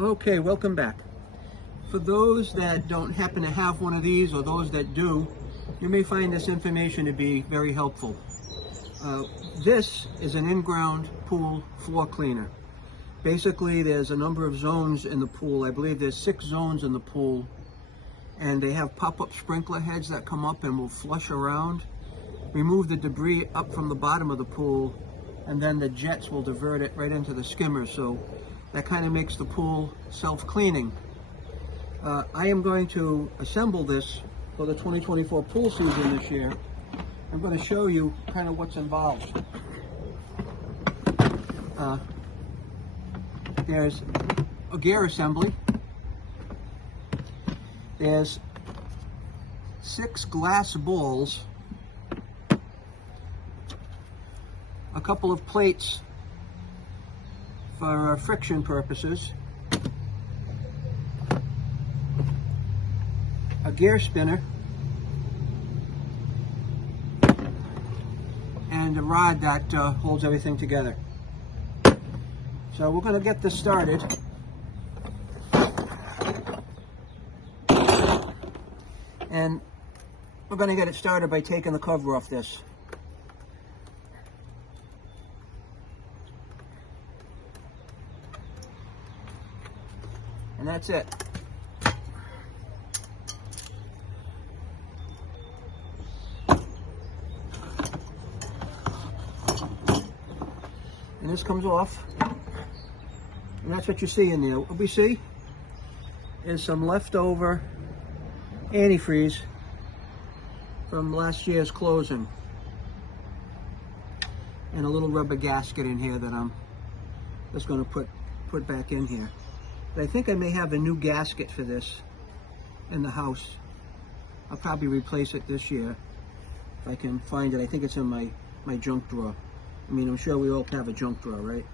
Okay, welcome back. For those that don't happen to have one of these, or those that do, you may find this information to be very helpful. This is an in-ground pool floor cleaner. Basically, there's a number of zones in the pool. I believe there's 6 zones in the pool, and they have pop-up sprinkler heads that come up and will flush around, remove the debris up from the bottom of the pool, and then the jets will divert it right into the skimmer. So that kind of makes the pool self-cleaning. I am going to assemble this for the 2024 pool season this year. I'm going to show you kind of what's involved. There's a gear assembly. There's 6 glass balls, a couple of plates for friction purposes, a gear spinner, and a rod that holds everything together. So we're going to get this started. And we're going to get it started by taking the cover off this. And that's it. And this comes off. And that's what you see in there. What we see is some leftover antifreeze from last year's closing. And a little rubber gasket in here that I'm just going to put back in here. But I think I may have a new gasket for this in the house. I'll probably replace it this year if I can find it. I think it's in my junk drawer. I mean, I'm sure we all have a junk drawer, right?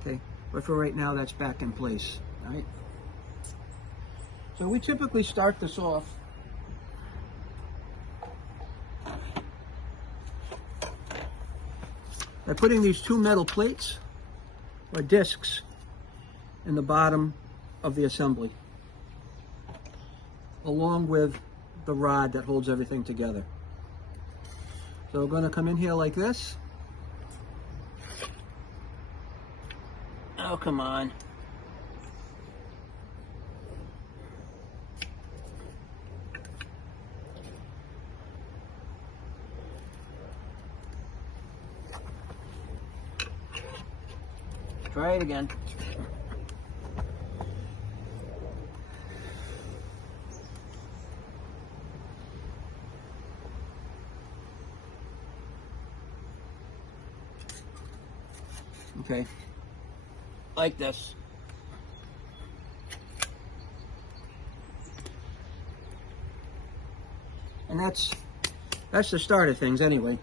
Okay, but for right now, that's back in place, all right? So we typically start this off by putting these 2 metal plates or discs in the bottom of the assembly, along with the rod that holds everything together. So we're going to come in here like this. Oh, come on. Try it again. Okay, like this. And that's the start of things anyway.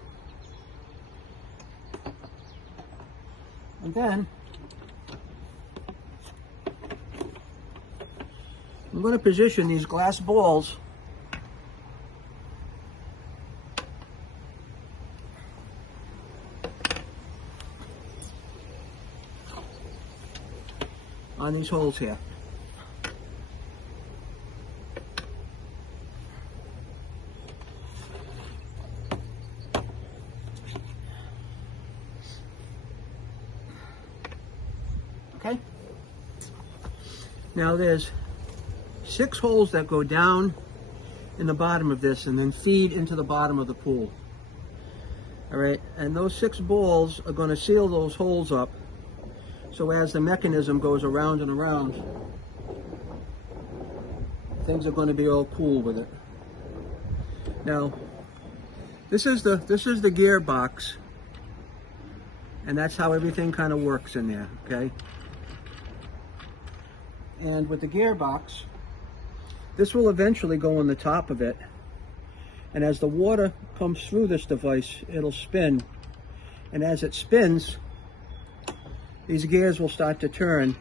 And then I'm going to position these glass balls on these holes here. Okay? Now there's 6 holes that go down in the bottom of this and then feed into the bottom of the pool. All right, and those 6 balls are going to seal those holes up, so as the mechanism goes around and around, things are going to be all cool with it. Now, this is the gearbox, and that's how everything kind of works in there, okay? And with the gearbox, this will eventually go on the top of it, and as the water comes through this device, it'll spin, and as it spins, these gears will start to turn,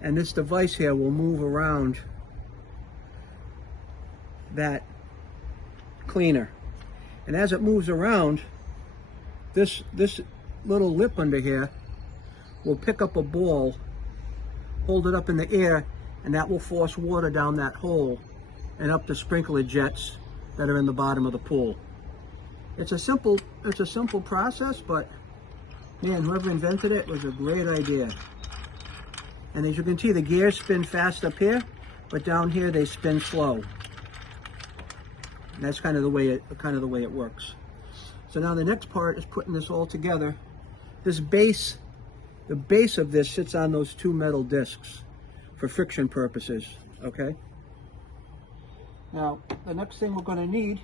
and this device here will move around that cleaner. And as it moves around, this little lip under here will pick up a ball, hold it up in the air, and that will force water down that hole and up the sprinkler jets that are in the bottom of the pool. It's a simple process, but man, whoever invented it was a great idea. And as you can see, the gears spin fast up here, but down here they spin slow. And that's kind of the way it works. So now the next part is putting this all together. This base, the base of this sits on those two metal discs for friction purposes, okay? Now, the next thing we're going to need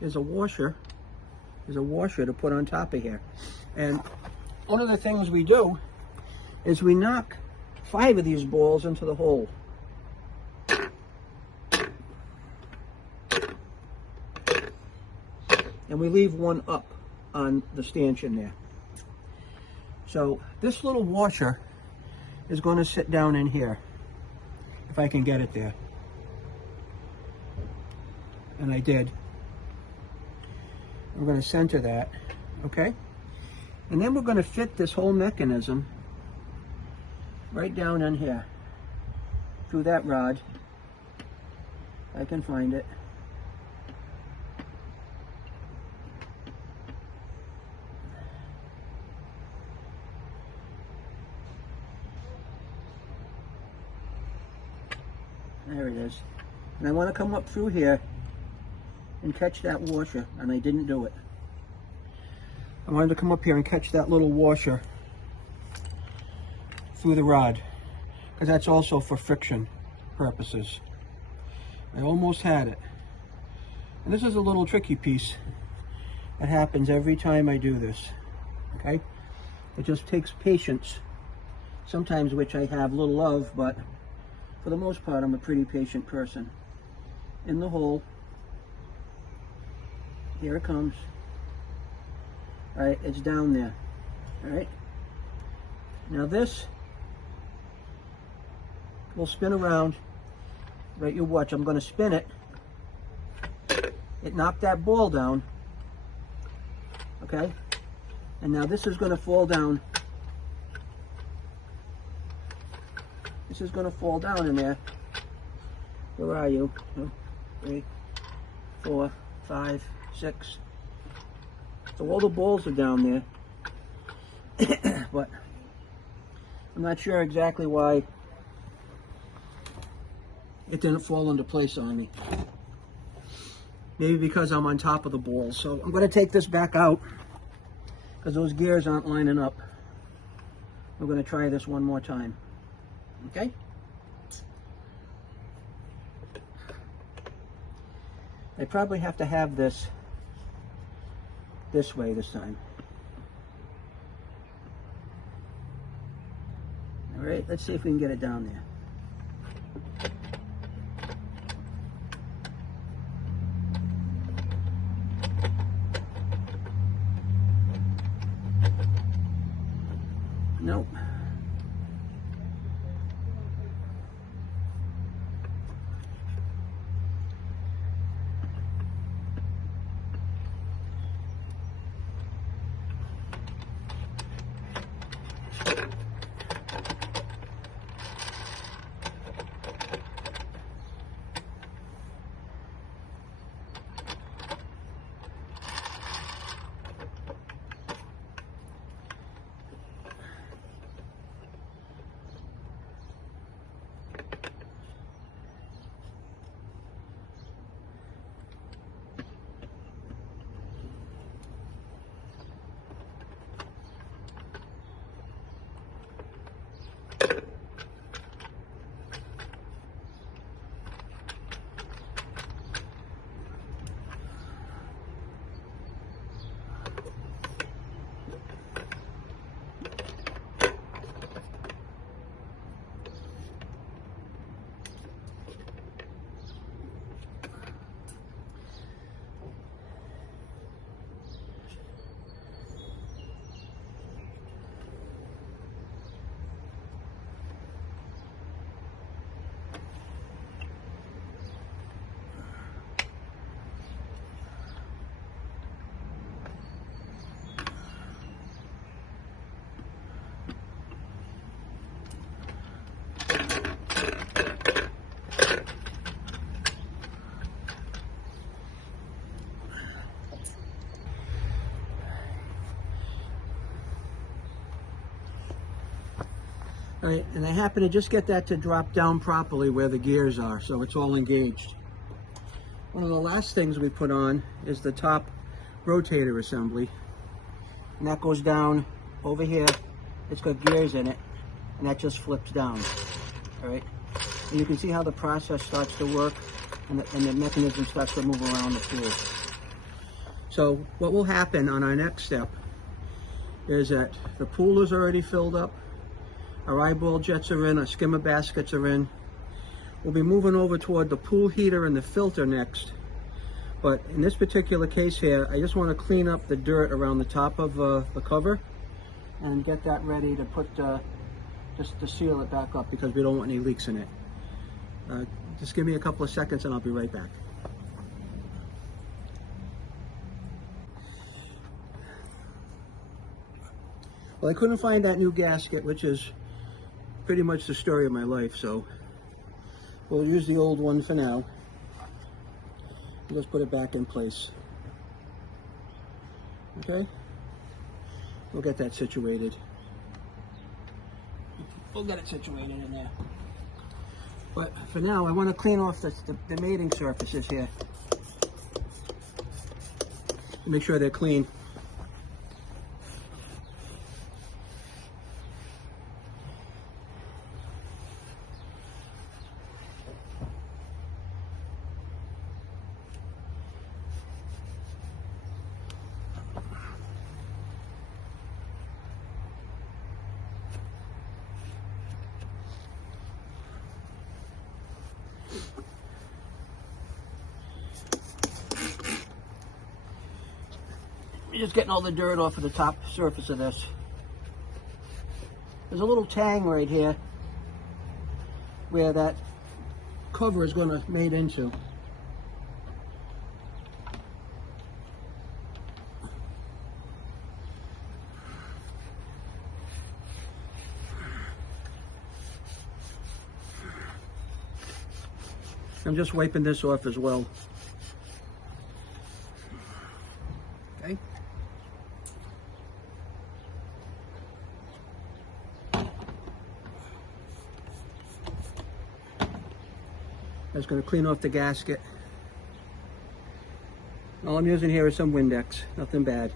is a washer. There's a washer to put on top of here. And one of the things we do is we knock 5 of these balls into the hole. And we leave one up on the stanchion there. So this little washer is going to sit down in here, if I can get it there. And I did. We're going to center that, okay? And then we're going to fit this whole mechanism right down in here through that rod. If I can find it. There it is. And I want to come up through here and catch that washer, and I didn't do it. I wanted to come up here and catch that little washer through the rod, because that's also for friction purposes. I almost had it. And this is a little tricky piece that happens every time I do this, okay? It just takes patience, sometimes which I have little of, but for the most part, I'm a pretty patient person. In the hole. Here it comes. All right, it's down there. All right. Now this will spin around. Right, you watch. I'm going to spin it. It knocked that ball down. Okay. And now this is going to fall down. This is going to fall down in there. Where are you? 2, 3, 4, 5, 6. So all the balls are down there. But I'm not sure exactly why it didn't fall into place on me. Maybe because I'm on top of the balls. So I'm going to take this back out because those gears aren't lining up. We're going to try this one more time. Okay? I probably have to have this way this time. All right, let's see if we can get it down there. Nope. All right, and I happen to just get that to drop down properly where the gears are, so it's all engaged. One of the last things we put on is the top rotator assembly, and that goes down over here. It's got gears in it, and that just flips down. All right, and you can see how the process starts to work, and the mechanism starts to move around the pool. So what will happen on our next step is that the pool is already filled up, our eyeball jets are in, our skimmer baskets are in. We'll be moving over toward the pool heater and the filter next. But in this particular case here, I just want to clean up the dirt around the top of the cover and get that ready to put, just to seal it back up because we don't want any leaks in it. Just give me a couple of seconds and I'll be right back. Well, I couldn't find that new gasket, which is pretty much the story of my life, so we'll use the old one for now. Let's put it back in place. Okay? We'll get that situated. We'll get it situated in there. But for now, I want to clean off the mating surfaces here. Make sure they're clean. Just getting all the dirt off of the top surface of this. There's a little tang right here where that cover is going to mate into. I'm just wiping this off as well. Okay. I'm just going to clean off the gasket. All I'm using here is some Windex, nothing bad.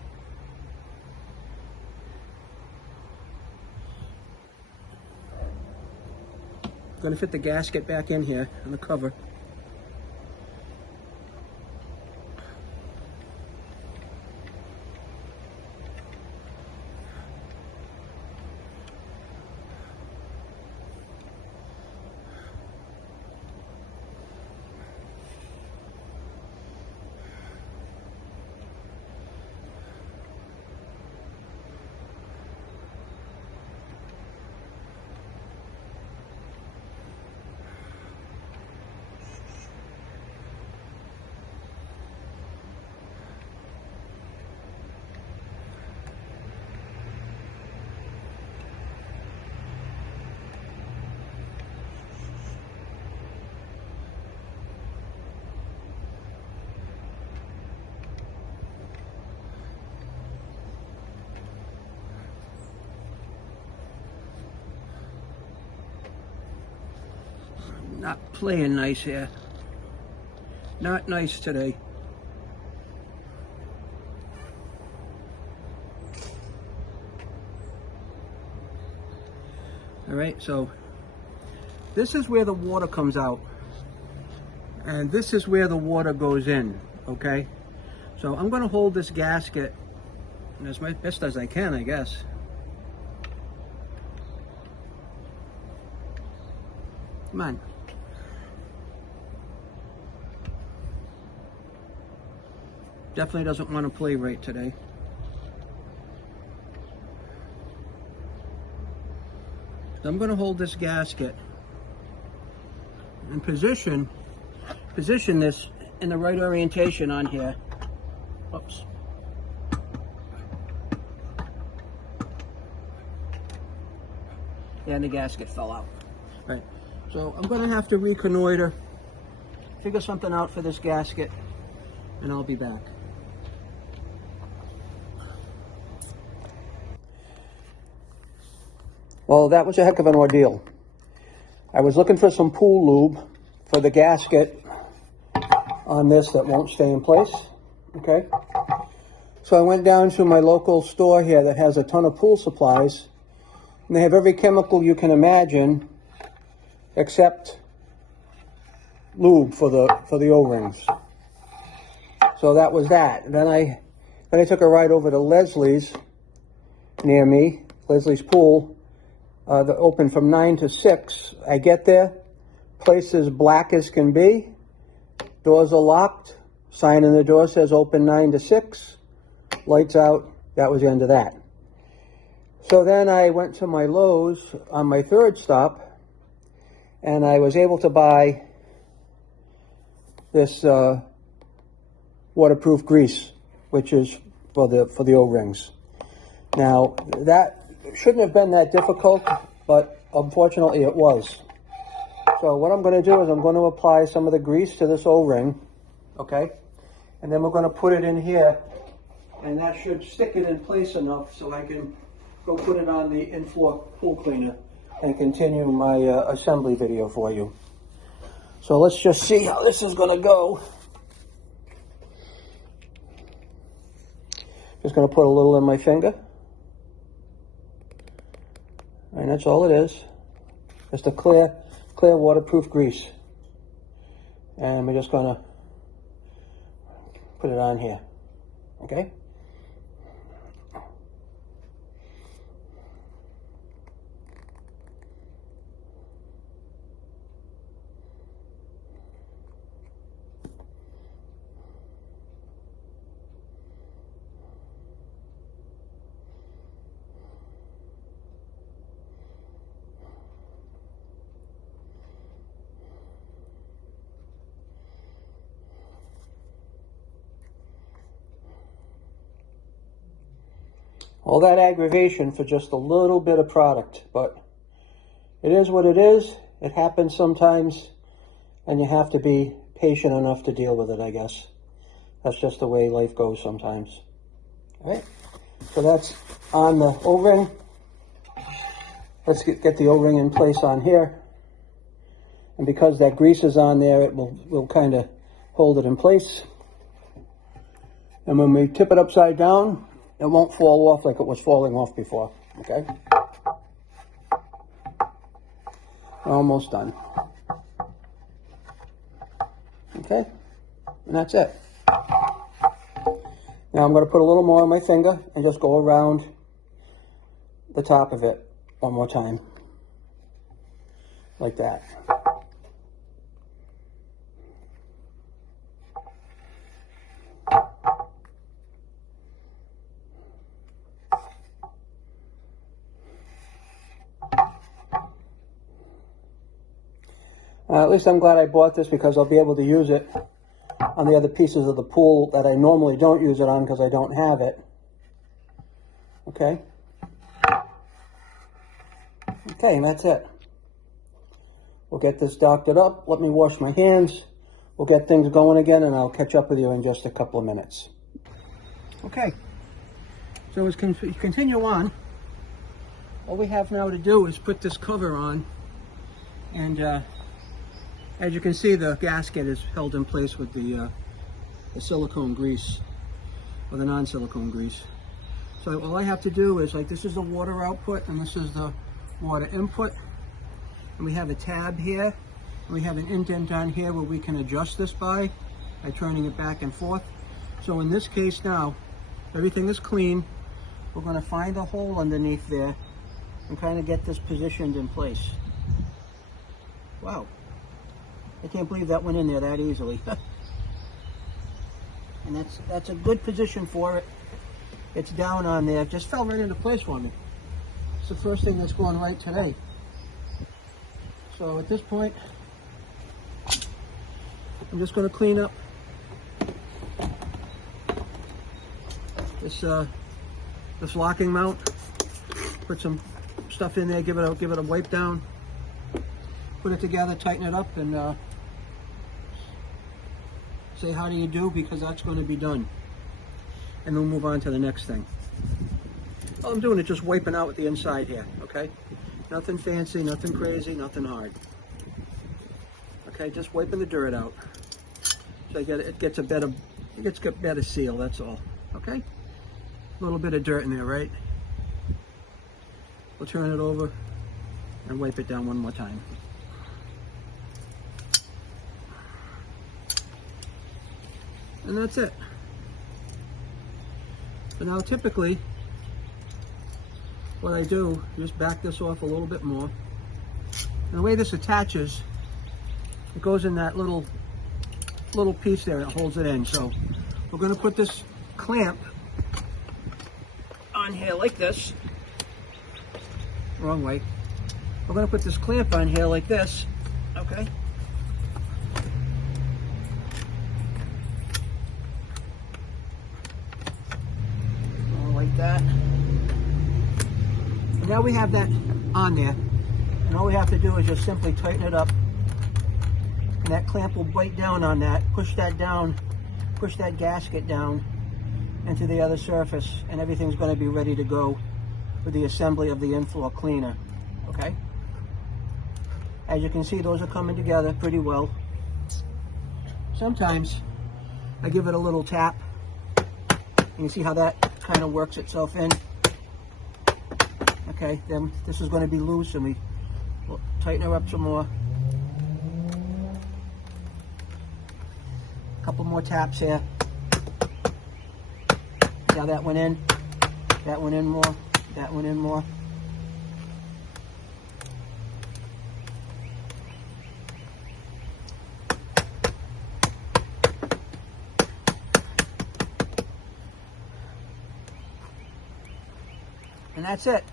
I'm going to fit the gasket back in here on the cover. Not playing nice here. Not nice today. All right, so this is where the water comes out. And this is where the water goes in, okay? So I'm going to hold this gasket as best as I can, I guess. Come on. Definitely doesn't want to play right today. So I'm going to hold this gasket and position this in the right orientation on here. Oops. And the gasket fell out. Right. So I'm going to have to reconnoiter, figure something out for this gasket, and I'll be back. Well, that was a heck of an ordeal. I was looking for some pool lube for the gasket on this that won't stay in place, okay? So I went down to my local store here that has a ton of pool supplies, and they have every chemical you can imagine except lube for the O-rings. So that was that. Then I took a ride over to Leslie's near me, Leslie's Pool, that opened from 9 to 6. I get there, place is black as can be, doors are locked, sign in the door says open 9 to 6, lights out. That was the end of that. So then I went to my Lowe's on my third stop, and I was able to buy this waterproof grease, which is for the O-rings. Now, that shouldn't have been that difficult, but unfortunately it was. So what I'm going to do is I'm going to apply some of the grease to this O-ring, okay? And then we're going to put it in here, and that should stick it in place enough so I can go put it on the in-floor pool cleaner and continue my assembly video for you. So let's just see how this is going to go. Just going to put a little in my finger. And that's all it is. Just a clear waterproof grease. And we're just going to put it on here. Okay? All that aggravation for just a little bit of product, but it is what it is. It happens sometimes, and you have to be patient enough to deal with it, I guess. That's just the way life goes sometimes. All right, so that's on the O-ring. Let's get the O-ring in place on here. And because that grease is on there, it will kind of hold it in place. And when we tip it upside down, it won't fall off like it was falling off before, okay? We're almost done. Okay, and that's it. Now I'm going to put a little more on my finger and just go around the top of it one more time, like that. At least I'm glad I bought this because I'll be able to use it on the other pieces of the pool that I normally don't use it on because I don't have it. Okay? Okay, and that's it. We'll get this doctored up. Let me wash my hands. We'll get things going again, and I'll catch up with you in just a couple of minutes. Okay. So as we continue on, all we have now to do is put this cover on, and as you can see, the gasket is held in place with the silicone grease, or the non-silicone grease. So all I have to do is, like, this is the water output, and this is the water input. And we have a tab here, and we have an indent on here where we can adjust this by turning it back and forth. So in this case now, everything is clean. We're going to find a hole underneath there and kind of get this positioned in place. Wow. I can't believe that went in there that easily. And that's a good position for it. It's down on there. It just fell right into place for me. It's the first thing that's going right today. So at this point, I'm just going to clean up this locking mount. Put some stuff in there. Give it a wipe down. Put it together, tighten it up, and say how do you do, because that's going to be done. And we'll move on to the next thing. All I'm doing is just wiping out the inside here, okay? Nothing fancy, nothing crazy, nothing hard. Okay, just wiping the dirt out. So it gets a better seal, that's all. Okay? A little bit of dirt in there, right? We'll turn it over and wipe it down one more time. And that's it. So now typically, what I do is just back this off a little bit more. And the way this attaches, it goes in that little piece there that holds it in. So we're going to put this clamp on here like this. Wrong way. We're going to put this clamp on here like this. Okay. Like that. And now we have that on there. And all we have to do is just simply tighten it up. And that clamp will bite down on that, push that down, push that gasket down into the other surface, and everything's going to be ready to go for the assembly of the in-floor cleaner. Okay? As you can see, those are coming together pretty well. Sometimes I give it a little tap. You can see how that kind of works itself in. Okay, then this is going to be loose, and we'll tighten her up some more. A couple more taps here. See how that went in? That went in more. That went in more. And that's it.